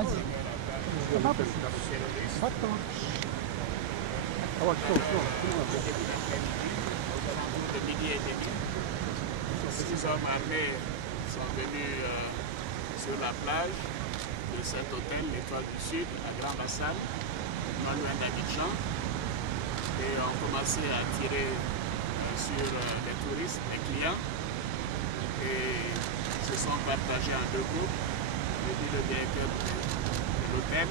De midi et demi, 6 hommes armés sont venus sur la plage de cet hôtel, l'Étoile du Sud, à Grand-Bassam, non loin d'Abidjan, et ont commencé à tirer sur les touristes, les clients, et se sont partagés en deux groupes, le directeur de l'hôtel,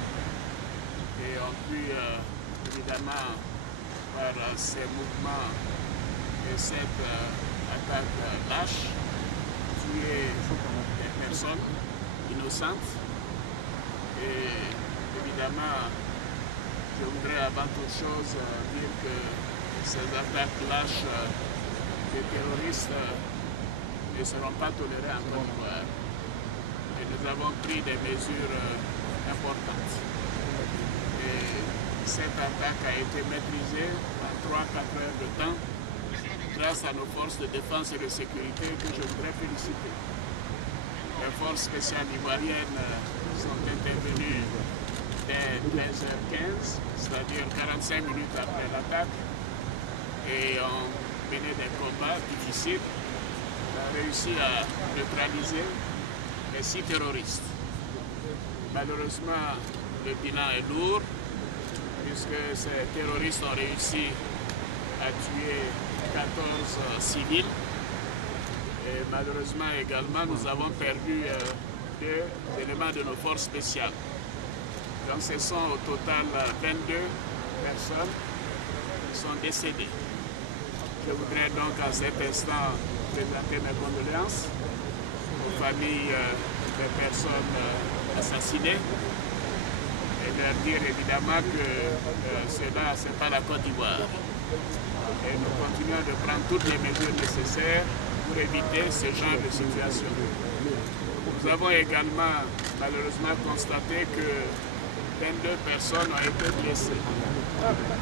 et ont pu évidemment par ces mouvements et cette attaque lâche tuer des personnes innocentes. Et évidemment, je voudrais avant toute chose dire que ces attaques lâches des terroristes ne seront pas tolérées en Côte d'Ivoire. Et nous avons pris des mesures importantes. Et cette attaque a été maîtrisée en 3-4 heures de temps grâce à nos forces de défense et de sécurité que je voudrais féliciter. Les forces spéciales ivoiriennes sont intervenues dès 13h15, c'est-à-dire 45 minutes après l'attaque, et ont mené des combats difficiles. On a réussi à neutraliser les 6 terroristes. Malheureusement, le bilan est lourd, puisque ces terroristes ont réussi à tuer 14 civils. Et malheureusement également, nous avons perdu 2 éléments de nos forces spéciales. Donc ce sont au total 22 personnes qui sont décédées. Je voudrais donc à cet instant présenter mes condoléances aux familles des personnes assassinées. Et leur dire évidemment que cela, ce n'est pas la Côte d'Ivoire. Et nous continuons de prendre toutes les mesures nécessaires pour éviter ce genre de situation. Nous avons également malheureusement constaté que 22 personnes ont été blessées,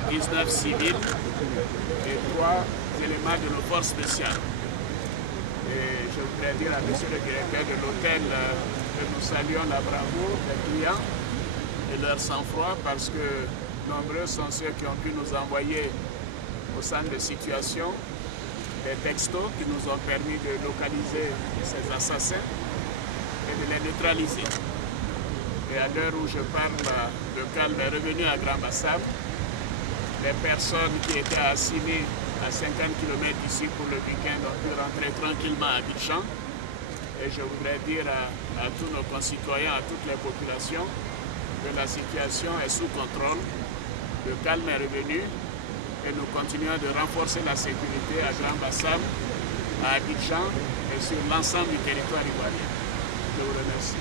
19 civils et 3 éléments de nos forces spéciales. Et je voudrais dire à monsieur le directeur de l'hôtel que nous saluons la bravoure des clients et leur sang-froid, parce que nombreux sont ceux qui ont pu nous envoyer au centre de situation des textos qui nous ont permis de localiser ces assassins et de les neutraliser. Et à l'heure où je parle, le calme est revenu à Grand-Bassam. Les personnes qui étaient assignées à 50 km d'ici pour le week-end ont pu rentrer tranquillement à Abidjan. Et je voudrais dire à tous nos concitoyens, à toutes les populations, que la situation est sous contrôle, le calme est revenu et nous continuons de renforcer la sécurité à Grand-Bassam, à Abidjan et sur l'ensemble du territoire ivoirien. Je vous remercie.